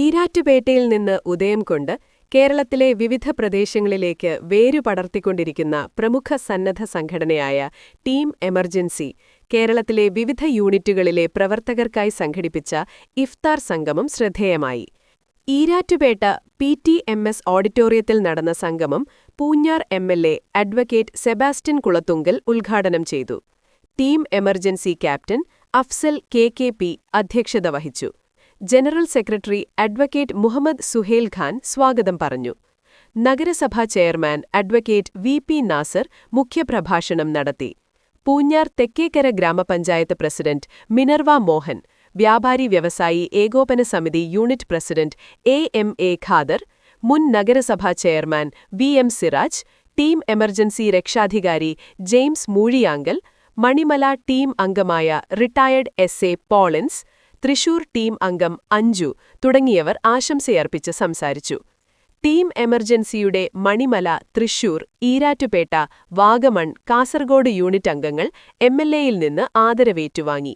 ഈരാറ്റുപേട്ടയിൽ നിന്ന് ഉദയം കൊണ്ട് കേരളത്തിലെ വിവിധ പ്രദേശങ്ങളിലേക്ക് വേരുപടർത്തിക്കൊണ്ടിരിക്കുന്ന പ്രമുഖ സന്നദ്ധ സംഘടനയായ ടീം എമർജൻസി കേരളത്തിലെ വിവിധ യൂണിറ്റുകളിലെ പ്രവർത്തകർക്കായി സംഘടിപ്പിച്ച ഇഫ്താർ സംഗമം ശ്രദ്ധേയമായി. ഈരാറ്റുപേട്ട PTMS ഓഡിറ്റോറിയത്തിൽ നടന്ന സംഗമം Poonjar MLA advocate Sebastian Kulathunkal ഉദ്ഘാടനം ചെയ്തു. Team emergency captain Afsal KKP അധ്യക്ഷത വഹിച്ചു. General secretary advocate Muhammad Suhail Khan സ്വാഗതം പറഞ്ഞു. നഗരസഭാ ചെയർമാൻ അഡ്വക്കേറ്റ് VP നാസർ മുഖ്യപ്രഭാഷണം നടത്തി. പൂഞ്ഞാർ തെക്കേക്കര ഗ്രാമപഞ്ചായത്ത് പ്രസിഡന്റ് മിനർവ മോഹൻ, വ്യാപാരി വ്യവസായി ഏകോപന സമിതി യൂണിറ്റ് പ്രസിഡന്റ് AMA ഖാദർ, മുൻ നഗരസഭാ chairman VM Siraj, team emergency രക്ഷാധികാരി ജെയിംസ് മൂഴിയാങ്കൽ, മണിമല ടീം അംഗമായ റിട്ടയർഡ് SA പോളിൻസ്, തൃശൂർ ടീം അംഗം അഞ്ജു തുടങ്ങിയവർ ആശംസയർപ്പിച്ച് സംസാരിച്ചു. ടീം എമർജൻസിയുടെ മണിമല, തൃശൂർ, ഈരാറ്റുപേട്ട, വാഗമൺ, കാസർഗോഡ് യൂണിറ്റ് അംഗങ്ങൾ MLAയിൽ നിന്ന് ആദരവേറ്റുവാങ്ങി.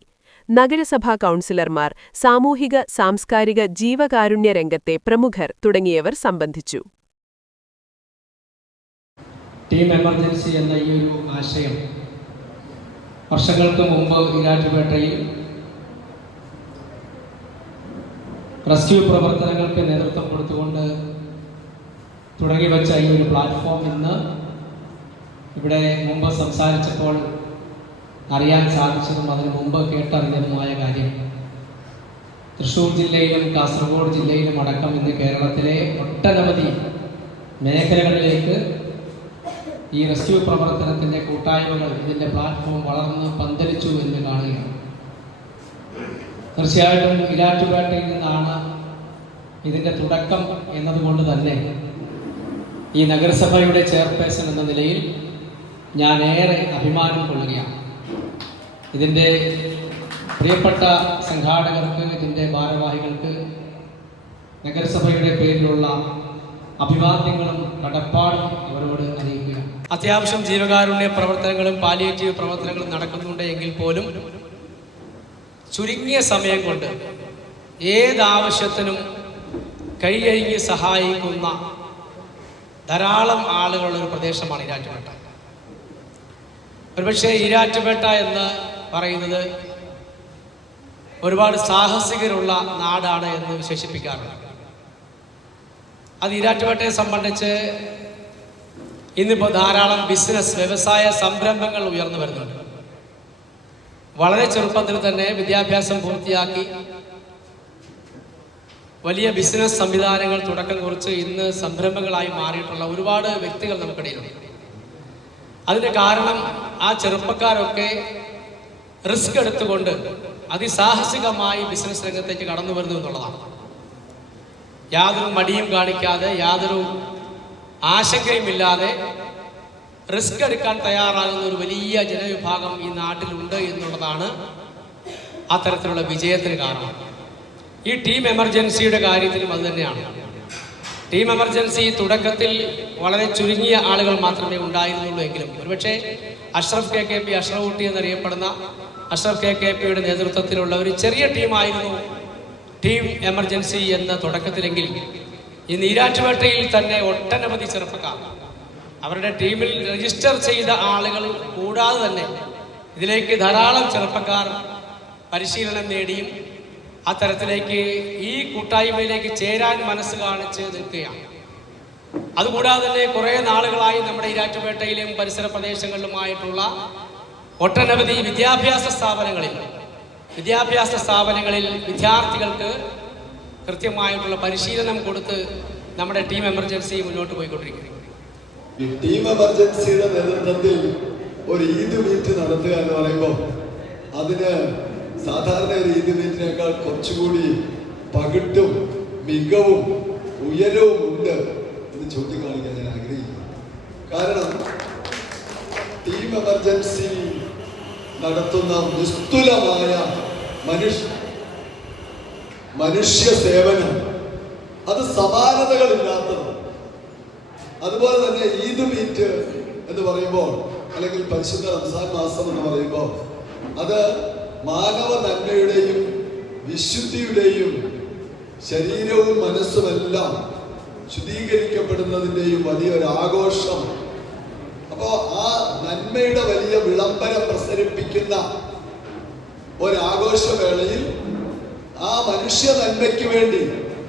നഗരസഭാ കൗൺസിലർമാർ, സാമൂഹിക സാംസ്കാരിക ജീവകാരുണ്യ രംഗത്തെ പ്രമുഖർ തുടങ്ങിയവർ സംബന്ധിച്ചു. ടീം എമർജൻസി എന്ന ഈ ഒരു ആശയം വർഷങ്ങൾക്ക് മുമ്പ് ഈരാറ്റുപേട്ടയിൽ റെസ്ക്യൂ പ്രവർത്തനങ്ങൾക്ക് നേതൃത്വം കൊടുത്തുകൊണ്ട് തുടങ്ങിവെച്ച ഈ ഒരു പ്ലാറ്റ്ഫോം ഇന്ന് ഇവിടെ മുമ്പ് സംസാരിച്ചപ്പോൾ അറിയാൻ സാധിച്ചതും അതിനു മുമ്പ് കേട്ടറിഞ്ഞതുമായ കാര്യം, തൃശ്ശൂർ ജില്ലയിലും കാസർഗോഡ് ജില്ലയിലും അടക്കം ഇന്ന് കേരളത്തിലെ ഒട്ടനവധി മേഖലകളിലേക്ക് ഈ റെസ്ക്യൂ പ്രവർത്തനത്തിൻ്റെ കൂട്ടായ്മകൾ, ഇതിൻ്റെ പ്ലാറ്റ്ഫോം വളർന്ന് പന്തലിച്ചു എന്ന് കാണുകയാണ്. തീർച്ചയായിട്ടും ഈരാറ്റുപേട്ടയിൽ നിന്നാണ് ഇതിൻ്റെ തുടക്കം എന്നതുകൊണ്ട് തന്നെ ഈ നഗരസഭയുടെ ചെയർപേഴ്സൺ എന്ന നിലയിൽ ഞാൻ ഏറെ അഭിമാനം കൊള്ളുകയാണ്. ഇതിൻ്റെ പ്രിയപ്പെട്ട സംഘാടകർക്ക്, ഇതിൻ്റെ ഭാരവാഹികൾക്ക് നഗരസഭയുടെ പേരിലുള്ള അഭിവാദ്യങ്ങളും കടപ്പാടും അവരോട് അറിയിക്കുക. അത്യാവശ്യം ജീവകാരുണ്യ പ്രവർത്തനങ്ങളും പാലിയേറ്റീവ് പ്രവർത്തനങ്ങളും നടക്കുന്നുണ്ട് എങ്കിൽ പോലും ചുരുങ്ങിയ സമയം കൊണ്ട് ഏതാവശ്യത്തിനും കൈകഴുകി സഹായിക്കുന്ന ധാരാളം ആളുകളുള്ള ഒരു പ്രദേശമാണ് ഈരാറ്റുപേട്ട. ഒരുപക്ഷെ ഈരാറ്റുപേട്ട എന്ന് പറയുന്നത് ഒരുപാട് സാഹസികരുള്ള നാടാണ് എന്ന് വിശേഷിപ്പിക്കാറുണ്ട്. അത് ഈരാറ്റുപേട്ടയെ സംബന്ധിച്ച് ഇന്നിപ്പോൾ ധാരാളം ബിസിനസ്, വ്യവസായ സംരംഭങ്ങൾ ഉയർന്നു വരുന്നുണ്ട്. വളരെ ചെറുപ്പത്തിൽ തന്നെ വിദ്യാഭ്യാസം പൂർത്തിയാക്കി വലിയ ബിസിനസ് സംവിധാനങ്ങൾ തുടക്കം കുറിച്ച് ഇന്ന് സംരംഭങ്ങളായി മാറിയിട്ടുള്ള ഒരുപാട് വ്യക്തികൾ നമുക്കിടയിലുണ്ട്. അതിന് കാരണം ആ ചെറുപ്പക്കാരൊക്കെ റിസ്ക് എടുത്തുകൊണ്ട് അതിസാഹസികമായി ബിസിനസ് രംഗത്തേക്ക് കടന്നു വരുന്നു എന്നുള്ളതാണ്. യാതൊരു മടിയും കാണിക്കാതെ, യാതൊരു ആശങ്കയുമില്ലാതെ റിസ്ക് എടുക്കാൻ തയ്യാറാകുന്ന ഒരു വലിയ ജനവിഭാഗം ഈ നാട്ടിലുണ്ട് എന്നുള്ളതാണ് അത്തരത്തിലുള്ള വിജയത്തിന് കാരണം. ഈ ടീം എമർജൻസിയുടെ കാര്യത്തിലും അത് തന്നെയാണ്. ടീം എമർജൻസി തുടക്കത്തിൽ വളരെ ചുരുങ്ങിയ ആളുകൾ മാത്രമേ ഉണ്ടായിരുന്നുള്ളൂ എങ്കിലും ഒരുപക്ഷെ അഷ്റഫ് KKP, അഷ്റഫ് ഊട്ടി എന്നറിയപ്പെടുന്ന അഷ്റഫ് KKPയുടെ നേതൃത്വത്തിലുള്ള ഒരു ചെറിയ ടീമായിരുന്നു ടീം എമർജൻസി എന്ന തുടക്കത്തിലെങ്കിൽ ഇന്ന് ഈരാറ്റുപേട്ടയിൽ തന്നെ ഒട്ടനവധി ചെറുപ്പക്കാർ അവരുടെ ടീമിൽ രജിസ്റ്റർ ചെയ്ത ആളുകൾ കൂടാതെ തന്നെ ഇതിലേക്ക് ധാരാളം ചെറുപ്പക്കാർ പരിശീലനം നേടിയും അത്തരത്തിലേക്ക് ഈ കൂട്ടായ്മയിലേക്ക് ചേരാൻ മനസ്സ് കാണിച്ച് നിൽക്കുകയാണ്. അതുകൂടാതെ തന്നെ കുറേ നാളുകളായി നമ്മുടെ ഈരാറ്റുപേട്ടയിലും പരിസര പ്രദേശങ്ങളിലുമായിട്ടുള്ള ഒട്ടനവധി വിദ്യാഭ്യാസ സ്ഥാപനങ്ങളിൽ വിദ്യാർത്ഥികൾക്ക് കൃത്യമായിട്ടുള്ള പരിശീലനം കൊടുത്ത് നമ്മുടെ ടീം എമർജൻസി മുന്നോട്ട് പോയിക്കൊണ്ടിരിക്കുന്നു. ടീം എമർജൻസിയുടെ നേതൃത്വത്തിൽ ഒരു ഈദ് മീറ്റ് നടത്തുക എന്ന് പറയുമ്പോൾ അതിന് സാധാരണ ഒരു ഈദ് മീറ്റിനേക്കാൾ കുറച്ചുകൂടി പകിട്ടും മികവും ഉയരവും ഉണ്ട് എന്ന് ചൂണ്ടിക്കാണിക്കാൻ ഞാൻ ആഗ്രഹിക്കുന്നു. കാരണം ടീം എമർജൻസി നടത്തുന്ന നിസ്തുലമായ മനുഷ്യ സേവനം അത് സമാനതകളില്ലാത്തത്. അതുപോലെ തന്നെ ഈദ് മീറ്റ് എന്ന് പറയുമ്പോൾ, അല്ലെങ്കിൽ പരിശുദ്ധ റംസാൻ മാസം എന്ന് പറയുമ്പോൾ, അത് മാനവ നന്മയുടെയും വിശുദ്ധിയുടെയും ശരീരവും മനസ്സുമെല്ലാം ശുദ്ധീകരിക്കപ്പെടുന്നതിൻ്റെയും വലിയൊരു ആഘോഷം. അപ്പോൾ ആ നന്മയുടെ വലിയ വിളംബരം പ്രസരിപ്പിക്കുന്ന ഒരാഘോഷവേളയിൽ ആ മനുഷ്യ നന്മയ്ക്ക് വേണ്ടി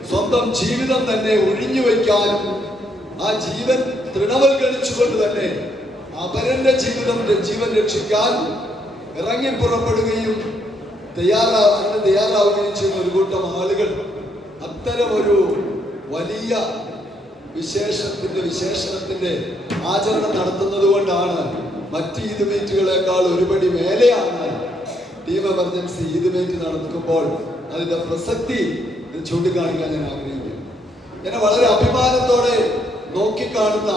സ്വന്തം ജീവിതം തന്നെ ഒഴിഞ്ഞു വയ്ക്കാനും ആ ജീവൻ തൃണവൽക്കരിച്ചുകൊണ്ട് തന്നെ അപരന്റെ ജീവൻ രക്ഷിക്കാൻ ഇറങ്ങി പുറപ്പെടുകയും തയ്യാറാവുകയും ചെയ്യുന്ന ഒരു കൂട്ടം ആളുകൾ അത്തരമൊരു വലിയ വിശേഷണത്തിന്റെ ആചരണം നടത്തുന്നത് കൊണ്ടാണ് മറ്റ് ഈദ് മീറ്റുകളെക്കാൾ ഒരുപടി മേലെയാണ് ടീം എമർജൻസി ഈദ് മീറ്റ് നടക്കുമ്പോൾ അതിന്റെ പ്രസക്തി ചൂണ്ടിക്കാണിക്കാൻ ഞാൻ ആഗ്രഹിക്കുന്നു. ഞാൻ വളരെ അഭിമാനത്തോടെ നോക്കിക്കാണുന്ന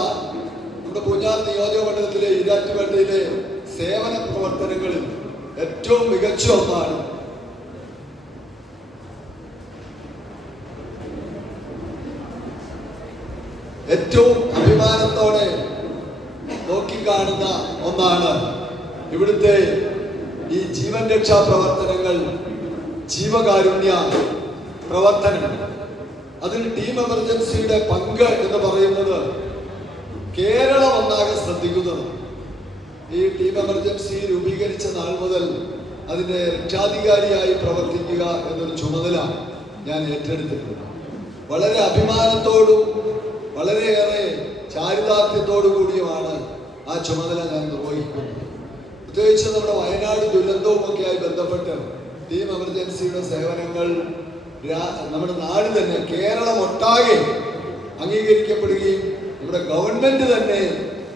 നമ്മുടെ പൂഞ്ഞാർ നിയോജക മണ്ഡലത്തിലെ ഈരാറ്റുപേട്ടയിലെ സേവന പ്രവർത്തനങ്ങളിൽ ഏറ്റവും മികച്ച ഒന്നാണ് ഏറ്റവും അഭിമാനത്തോടെ നോക്കിക്കാണുന്ന ഒന്നാണ് ഇവിടുത്തെ ഈ ജീവൻ രക്ഷാ പ്രവർത്തനങ്ങൾ, ജീവകാരുണ്യ പ്രവർത്തനം. അതിൽ ടീം എമർജൻസിയുടെ പങ്ക് എന്ന് പറയുന്നത് കേരളം ഒന്നാകെ ശ്രദ്ധിക്കുന്നത്. ഈ ടീം എമർജൻസി രൂപീകരിച്ച നാൾ മുതൽ അതിന്റെ രക്ഷാധികാരിയായി പ്രവർത്തിക്കുക എന്നൊരു ചുമതല ഞാൻ ഏറ്റെടുത്തിട്ടുണ്ട്. വളരെ അഭിമാനത്തോടും വളരെയേറെ ചാരിതാർത്ഥ്യത്തോടു കൂടിയുമാണ് ആ ചുമതല ഞാൻ നിർവഹിക്കുന്നത്. പ്രത്യേകിച്ച് നമ്മുടെ വയനാട് ദുരന്തവുമൊക്കെയായി ബന്ധപ്പെട്ട് ടീം എമർജൻസിയുടെ സേവനങ്ങൾ നമ്മുടെ നാട് തന്നെ, കേരളം ഒട്ടാകെ അംഗീകരിക്കപ്പെടുകയും നമ്മുടെ ഗവൺമെന്റ് തന്നെ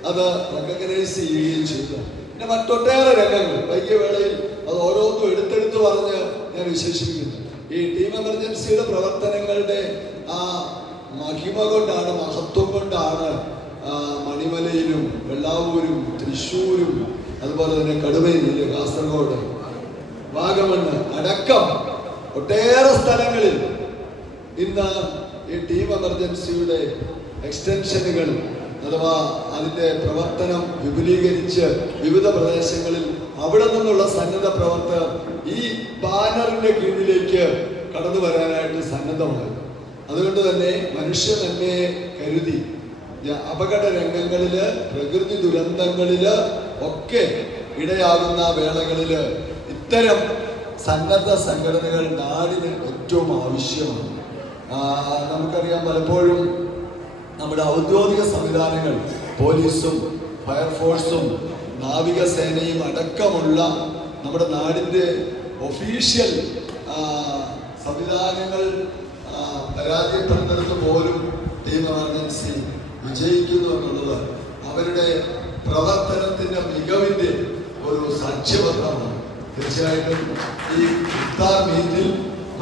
അത് റെക്കഗ്നൈസ് ചെയ്യുകയും ചെയ്തു. പിന്നെ മറ്റൊട്ടേറെ രംഗങ്ങൾ വൈകിയ വേളയിൽ അത് ഓരോന്നും എടുത്തെടുത്ത് പറഞ്ഞ് ഞാൻ വിശേഷിപ്പിക്കുന്നു. ഈ ടീം എമർജൻസിയുടെ പ്രവർത്തനങ്ങളുടെ ആ മഹിമ കൊണ്ടാണ്, മഹത്വം കൊണ്ടാണ് മണിമലയിലും വെള്ളാവൂരും തൃശ്ശൂരും അതുപോലെ തന്നെ കടുവയിലെ കാസർഗോഡ്, വാഗമണ്ണ് അടക്കം ഒട്ടേറെ സ്ഥലങ്ങളിൽ ഇന്ന് ഈ ടീം എമർജൻസിയുടെ എക്സ്റ്റൻഷനുകൾ അഥവാ അതിൻ്റെ പ്രവർത്തനം വിപുലീകരിച്ച് വിവിധ പ്രദേശങ്ങളിൽ അവിടെ നിന്നുള്ള സന്നദ്ധ പ്രവർത്തകർ ഈ ബാനറിന്റെ കീഴിലേക്ക് കടന്നു വരാനായിട്ട് സന്നദ്ധമായി. അതുകൊണ്ട് തന്നെ മനുഷ്യ നന്മയെ കരുതി അപകട രംഗങ്ങളില്, പ്രകൃതി ദുരന്തങ്ങളില് ഒക്കെ ഇടയാകുന്ന വേളകളില് ഇത്തരം സന്നദ്ധ സംഘടനകൾ നാടിന് ഏറ്റവും ആവശ്യമാണ്. നമുക്കറിയാം, പലപ്പോഴും നമ്മുടെ ഔദ്യോഗിക സംവിധാനങ്ങൾ, പോലീസും ഫയർഫോഴ്സും നാവികസേനയും അടക്കമുള്ള നമ്മുടെ നാടിൻ്റെ ഒഫീഷ്യൽ സംവിധാനങ്ങൾ പരാജയപ്പെടുന്നിടത്ത് പോലും ടീം എമർജൻസി വിജയിക്കുന്നു എന്നുള്ളത് അവരുടെ പ്രവർത്തനത്തിൻ്റെ മികവിൻ്റെ ഒരു സാക്ഷ്യപത്രമാണ്. തീർച്ചയായിട്ടും ഈ ഇഫ്താർ മീറ്റിൽ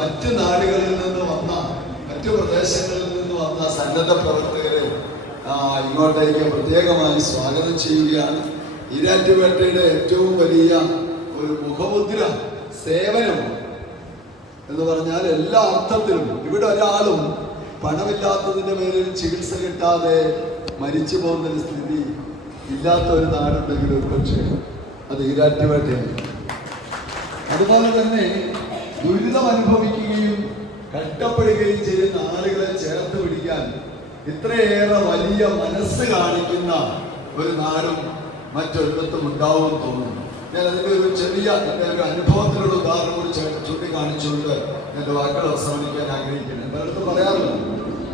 മറ്റ് നാടുകളിൽ നിന്ന് വന്ന, മറ്റു പ്രദേശങ്ങളിൽ നിന്ന് വന്ന സന്നദ്ധ പ്രവർത്തകരെ ഇങ്ങോട്ടേക്ക് പ്രത്യേകമായി സ്വാഗതം ചെയ്യുകയാണ്. ഈരാറ്റുപേട്ടയുടെ ഏറ്റവും വലിയ ഒരു മുഖമുദ്ര സേവനമാണ് എന്ന് പറഞ്ഞാൽ എല്ലാ അർത്ഥത്തിലും. ഇവിടെ ഒരാളും പണമില്ലാത്തതിൻ്റെ പേരിൽ ചികിത്സ കിട്ടാതെ മരിച്ചു പോകുന്നൊരു സ്ഥിതി ഇല്ലാത്ത ഒരു നാടുണ്ടെങ്കിൽ ഒരു പക്ഷേ അത് ഈരാറ്റുപേട്ടയാണ്. അതുപോലെ തന്നെ ദുരിതം അനുഭവിക്കുകയും കഷ്ടപ്പെടുകയും ചെയ്യുന്ന ആളുകളെ ചേർത്ത് പിടിക്കാൻ ഇത്രയേറെ വലിയ മനസ്സ് കാണിക്കുന്ന ഒരു നാടും മറ്റൊരിടത്തും ഉണ്ടാവുമെന്ന് തോന്നുന്നു. ഞാൻ അതിൻ്റെ ഒരു ചെറിയ എൻ്റെ ഒരു അനുഭവത്തിലുള്ള ഉദാഹരണം കൂടി ചൂണ്ടിക്കാണിച്ചുകൊണ്ട് എൻ്റെ വാക്കുകൾ അവസാനിക്കാൻ ആഗ്രഹിക്കുന്നു. പലയിടത്ത് പറയാറില്ല.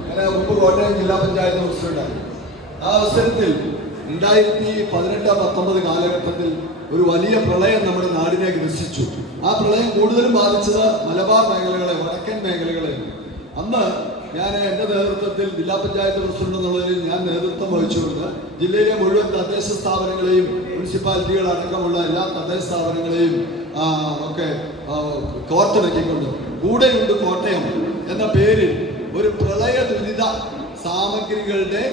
ഞാൻ മുമ്പ് കോട്ടയം ജില്ലാ പഞ്ചായത്ത് പ്രസിഡന്റായി. ആ അവസരത്തിൽ 2018-19 കാലഘട്ടത്തിൽ ഒരു വലിയ പ്രളയം നമ്മുടെ നാടിനെ ഗ്രസിച്ചു. ആ പ്രളയം കൂടുതലും ബാധിച്ചത് മലബാർ മേഖലകളെ, വടക്കൻ മേഖലകളെ. അന്ന് ഞാൻ എൻ്റെ നേതൃത്വത്തിൽ ജില്ലാ പഞ്ചായത്ത് പ്രസിഡന്റ് എന്നുള്ളതിൽ ഞാൻ നേതൃത്വം വഹിച്ചുകൊണ്ട് ജില്ലയിലെ മുഴുവൻ തദ്ദേശ സ്ഥാപനങ്ങളെയും മുനിസിപ്പാലിറ്റികൾ അടക്കമുള്ള എല്ലാ തദ്ദേശ സ്ഥാപനങ്ങളെയും ഒക്കെ കോർത്തിണക്കിക്കൊണ്ട് കൂടെയുണ്ട് കോട്ടയം എന്ന പേരിൽ ഒരു പ്രളയ ദുരിത സാമഗ്രികളുടെ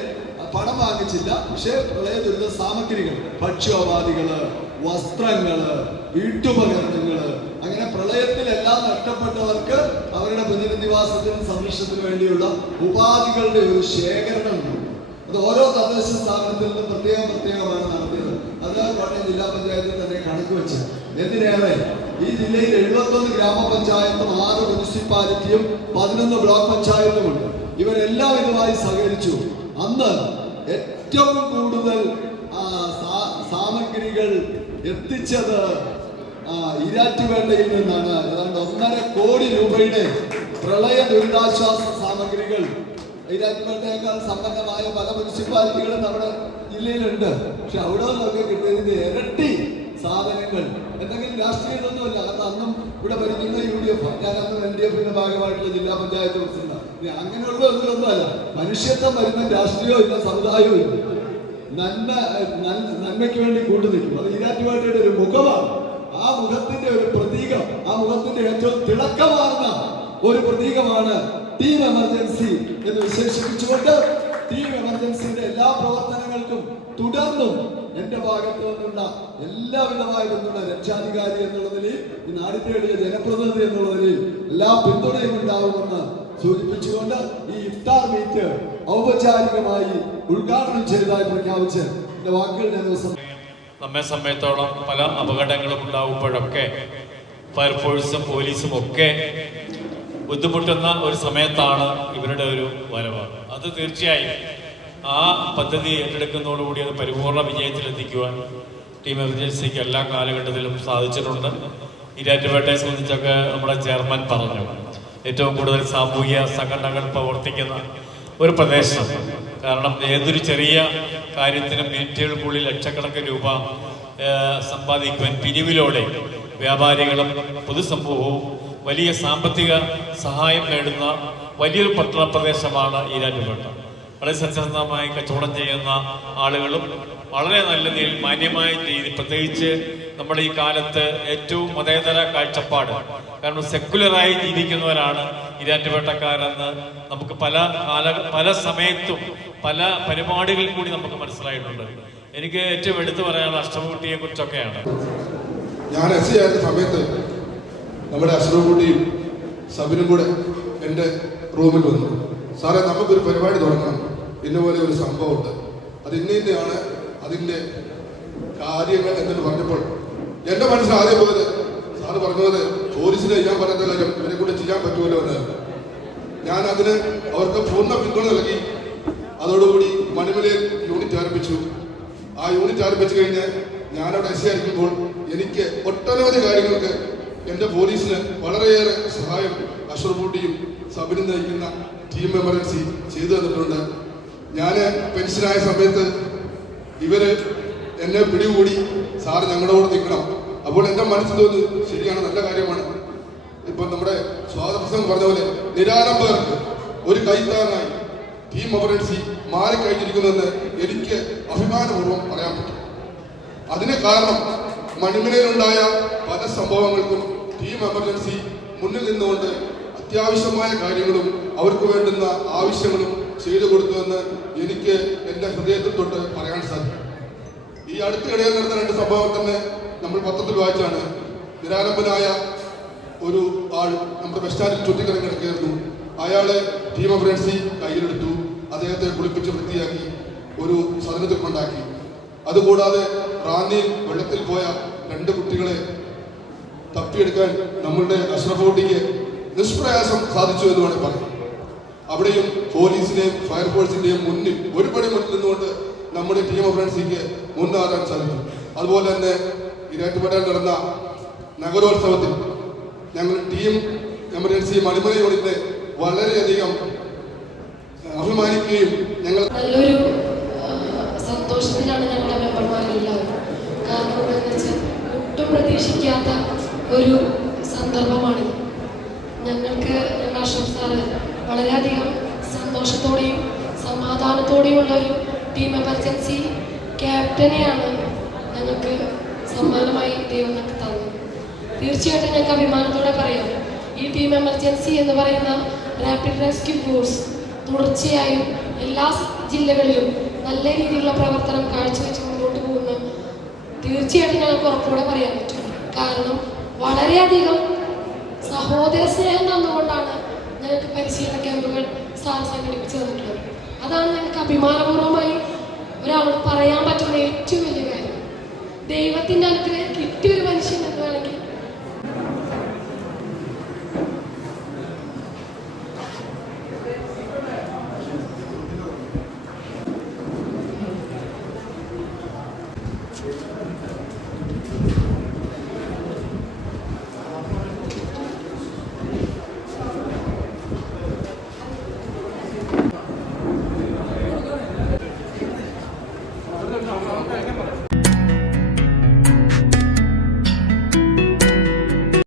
പണം വാങ്ങിച്ചില്ല, പക്ഷേ പ്രളയ ദുരിത സാമഗ്രികൾ, ഭക്ഷ്യോപാധികള്, വസ്ത്രങ്ങള്, വീട്ടുപകരണങ്ങള്, അങ്ങനെ പ്രളയത്തിലെല്ലാം നഷ്ടപ്പെട്ടവർക്ക് അവരുടെ പുനരധിവാസത്തിനും സംരക്ഷണത്തിനും വേണ്ടിയുള്ള ഉപാധികളുടെ ഒരു ശേഖരണം. അത് ഓരോ തദ്ദേശ സ്ഥാപനത്തിൽ നിന്നും പ്രത്യേകമാണ് നടത്തിയത്. അത് കോട്ടയം ജില്ലാ പഞ്ചായത്തിൽ തന്നെ കണക്ക് വെച്ച് എന്തിനേറെ ഈ ജില്ലയിൽ 71 ഗ്രാമപഞ്ചായത്തും 6 മുനിസിപ്പാലിറ്റിയും 11 ബ്ലോക്ക് പഞ്ചായത്തുമുണ്ട്. ഇവരെല്ലാം ഇതുമായി സഹകരിച്ചു. അന്ന് ഏറ്റവും കൂടുതൽ സാമഗ്രികൾ എത്തിച്ചത് ഈരാറ്റുപേട്ടയിൽ നിന്നാണ്. ഏതാണ്ട് 1.5 കോടി രൂപയുടെ പ്രളയ ദുരിതാശ്വാസ സാമഗ്രികൾ ഈരാറ്റുപേട്ടയേക്കാൾ സമ്പന്നമായ പല മുനിസിപ്പാലിറ്റികളും നമ്മുടെ ജില്ലയിലുണ്ട്. പക്ഷെ അവിടെ നിന്നൊക്കെ കിട്ടിയതിന്റെ ഇരട്ടി സാധനങ്ങൾ. എന്തെങ്കിലും രാഷ്ട്രീയമൊന്നുമല്ല, കാരണം അന്നും ഇവിടെ ഭരിക്കുന്ന UDF, ഞാൻ അന്ന് LDFന്റെ ഭാഗമായിട്ടുള്ള ജില്ലാ പഞ്ചായത്ത് പ്രസിഡന്റ്. അങ്ങനെയുള്ള ഒന്നുമല്ല, മനുഷ്യത്വം വരുന്ന രാഷ്ട്രീയവും ഇല്ല, സമുദായവും ഇല്ല. നന്മയ്ക്ക് വേണ്ടി കൂട്ടുനിൽക്കും. അത് ഈരാറ്റുപേട്ടയുടെ ഒരു മുഖമാണ്. ആ മുഖത്തിന്റെ ഒരു പ്രതീകം, ആ മുഖത്തിന്റെ ഏറ്റവും തിളക്കമാർന്ന ഒരു പ്രതീകമാണ് ടീം എമർജൻസി എന്ന് വിശേഷിപ്പിച്ചുകൊണ്ട് ടീം എമർജൻസിയുടെ എല്ലാ പ്രവർത്തനങ്ങൾക്കും തുടർന്നും എന്റെ ഭാഗത്തു നിന്നുള്ള എല്ലാവിധമായ പിന്തുണ, രക്ഷാധികാരി എന്നുള്ള നിലയിൽ, ഈ നാടിന്റെ ജനപ്രതിനിധി എന്നുള്ള നിലയിൽ എല്ലാ പിന്തുണയും ഉണ്ടാവുമെന്ന് സൂചിപ്പിച്ചുകൊണ്ട് ഈ ഇഫ്താർ മീറ്റ് ഔപചാരികമായി ഉദ്ഘാടനം ചെയ്തതായി പ്രഖ്യാപിച്ച് എന്റെ വാക്കുകൾ ഞാൻ നമ്മെ സംബന്ധിച്ചോളം പല അപകടങ്ങളും ഉണ്ടാകുമ്പോഴൊക്കെ ഫയർഫോഴ്സും പോലീസും ഒക്കെ ബുദ്ധിമുട്ടുന്ന ഒരു സമയത്താണ് ഇവരുടെ ഒരു വരവ്. അത് തീർച്ചയായും ആ പദ്ധതി ഏറ്റെടുക്കുന്നതോടുകൂടി അത് പരിപൂർണ വിജയത്തിലെത്തിക്കുവാൻ ടീം എമർജൻസിക്ക് എല്ലാ കാലഘട്ടത്തിലും സാധിച്ചിട്ടുണ്ട്. ഈരാറ്റുപേട്ടയെ സംബന്ധിച്ചൊക്കെ നമ്മുടെ ചെയർമാൻ പറഞ്ഞു, ഏറ്റവും കൂടുതൽ സാമൂഹിക സംഘടനകൾ പ്രവർത്തിക്കുന്ന ഒരു പ്രദേശം. കാരണം ഏതൊരു ചെറിയ കാര്യത്തിനും മിനിറ്റുകൾക്കുള്ളിൽ ലക്ഷക്കണക്കിന് രൂപ സമ്പാദിക്കുവാൻ പിരിവിലൂടെ വ്യാപാരികളും പൊതുസമൂഹവും വലിയ സാമ്പത്തിക സഹായം നേടുന്ന വലിയൊരു പട്ടണ പ്രദേശമാണ് ഈരാറ്റുപേട്ട. വളരെ സത്യസന്ധമായി കച്ചവടം ചെയ്യുന്ന ആളുകളും വളരെ നല്ല രീതിയിൽ മാന്യമായ രീതി, പ്രത്യേകിച്ച് നമ്മുടെ ഈ കാലത്ത് ഏറ്റവും മതേതര കാഴ്ചപ്പാട്, കാരണം സെക്കുലറായി ജീവിക്കുന്നവരാണ് ഈരാറ്റുപേട്ടക്കാരെന്ന് നമുക്ക് പല സമയത്തും പല പരിപാടികളിൽ കൂടി നമുക്ക് മനസ്സിലായിട്ടുണ്ട്. എനിക്ക് ഏറ്റവും എടുത്തു പറയാനുള്ള അഷ്ടമകുട്ടിയെ കുറിച്ചൊക്കെയാണ്. ഞാൻ SC ആയിരുന്ന സമയത്ത് നമ്മുടെ അഷ്റഫുട്ടിയും സബിനും കൂടെ എൻ്റെ റൂമിൽ വന്നു. സാറേ, നമുക്കൊരു പരിപാടി തുടങ്ങണം, ഇന്നപോലെ ഒരു സംഭവമുണ്ട്, അത് ഇന്നയാണ് അതിൻ്റെ കാര്യങ്ങൾ എന്നൊരു പറഞ്ഞപ്പോൾ എൻ്റെ മനസ്സിൽ ആദ്യം പോയത്, സാറ് പറഞ്ഞത് പോലീസിന് ചെയ്യാൻ പറ്റാത്ത കാര്യം ഇവരെ കൂടെ ചെയ്യാൻ പറ്റുമല്ലോ എന്നായിരുന്നു. ഞാൻ അതിന് അവർക്ക് പൂർണ്ണ പിന്തുണ നൽകി. അതോടുകൂടി മണിമലയിൽ യൂണിറ്റ് ആരംഭിച്ചു. ആ യൂണിറ്റ് ആരംഭിച്ചു കഴിഞ്ഞ് ഞാനവിടെ SC ആയിരിക്കുമ്പോൾ എനിക്ക് ഒട്ടനവധി കാര്യങ്ങൾക്ക് എൻ്റെ പോലീസിന് വളരെയേറെ സഹായം അഷ്റഫുട്ടിയും സബിനും നയിക്കുന്ന ടീം എമർജൻസി ചെയ്തു തന്നിട്ടുണ്ട്. ഞാൻ പെൻഷനായ സമയത്ത് ഇവര് എന്നെ പിടികൂടി, സാറ് ഞങ്ങളുടെ കൂടെ നിൽക്കണം. അപ്പോൾ എൻ്റെ മനസ്സിൽ തോന്നി, ശരിയാണ്, നല്ല കാര്യമാണ്. ഇപ്പം നമ്മുടെ സ്വാഗത പ്രസംഗം പറഞ്ഞ പോലെ നിരാലംബർക്ക് ഒരു കൈത്താങ്ങായി ടീം എമർജൻസി മാറിക്കഴിഞ്ഞിരിക്കുന്നെന്ന് എനിക്ക് അഭിമാനപൂർവ്വം പറയാൻ പറ്റും. അതിന് കാരണം മണിമലയിലുണ്ടായ പല സംഭവങ്ങൾക്കും ടീം എമർജൻസി മുന്നിൽ നിന്നുകൊണ്ട് അത്യാവശ്യമായ കാര്യങ്ങളും അവർക്ക് വേണ്ടുന്ന ആവശ്യങ്ങളും ചെയ്തു കൊടുത്തുവെന്ന് എനിക്ക് എൻ്റെ ഹൃദയത്തിൽ തൊട്ട് പറയാൻ സാധിക്കും. ഈ അടുത്തിടയിൽ നടന്ന 2 സംഭവം തന്നെ നമ്മൾ പത്രത്തിൽ വായിച്ചാണ്. നിരാലംബനായ ഒരു ആൾ നമ്മുടെ ബസ് സ്റ്റാൻഡിൽ ചുറ്റിക്കറങ്ങി കിടക്കുകയായിരുന്നു. അയാളെ ടീം എമർജൻസി കയ്യിലെടുത്തു, അദ്ദേഹത്തെ കുളിപ്പിച്ച് വൃത്തിയാക്കി ഒരു സദനത്തിൽ കൊണ്ടാക്കി. അതുകൂടാതെ റാന്നിയിൽ വെള്ളത്തിൽ പോയ 2 കുട്ടികളെ തപ്പിയെടുക്കാൻ നമ്മളുടെ അഷ്റഫുട്ടിക്ക് നിഷ്പ്രയാസം സാധിച്ചു എന്ന് വേണമെങ്കിൽ പറയാം. അവിടെയും പോലീസിന്റെയും ഫയർഫോഴ്സിന്റെയും മുന്നിൽ ഒരുപടി മുന്നിൽ നിന്നുകൊണ്ട് നമ്മുടെ ടീം എമർജൻസിക്ക് മുന്നേറാൻ സാധിച്ചു. അതുപോലെ തന്നെ ഈരാറ്റുപേട്ടയിൽ നടന്ന നഗരോത്സവത്തിൽ ഞങ്ങൾ ടീം എമർജൻസി മണിമല യൂണിറ്റിനെ വളരെയധികം അഭിമാനിക്കുകയും ഞങ്ങൾ നല്ലൊരു സന്തോഷത്തിലാണ് ഞങ്ങളുടെ മെമ്പർമാരെല്ലാവരും. കാരണം എന്താണെന്ന് വെച്ചാൽ ഒട്ടും പ്രതീക്ഷിക്കാത്ത ഒരു സന്ദർഭമാണിത്. ഞങ്ങൾക്ക് ഞങ്ങളുടെ അഷ്റഫ് സാറ് വളരെയധികം സന്തോഷത്തോടെയും സമാധാനത്തോടെയുള്ള ഒരു ടീം എമർജൻസി ക്യാപ്റ്റനെയാണ് ഞങ്ങൾക്ക് സമ്മാനമായി ദൈവം ഞങ്ങൾക്ക് തന്നത്. തീർച്ചയായിട്ടും ഞങ്ങൾക്ക് അഭിമാനത്തോടെ പറയാം, ഈ ടീം എമർജൻസി എന്ന് പറയുന്ന റാപ്പിഡ് റെസ്ക്യൂ ഫോഴ്സ് തുടർച്ചയായും എല്ലാ ജില്ലകളിലും നല്ല രീതിയിലുള്ള പ്രവർത്തനം കാഴ്ചവെച്ച് മുന്നോട്ട് പോകുന്ന തീർച്ചയായിട്ടും ഞങ്ങൾക്ക് ഉറപ്പോടെ പറയാൻ പറ്റും. കാരണം വളരെയധികം സഹോദര സ്നേഹം തന്നുകൊണ്ടാണ് ഞങ്ങൾക്ക് പരിശീലന ക്യാമ്പുകൾ സാർ സംഘടിപ്പിച്ചു തന്നിട്ടുള്ളത്. അതാണ് ഞങ്ങൾക്ക് അഭിമാനപൂർവ്വമായി ഒരാളോട് പറയാൻ പറ്റുന്ന ഏറ്റവും വലിയ കാര്യം. ദൈവത്തിൻ്റെ അനുഗ്രഹം കിട്ടിയൊരു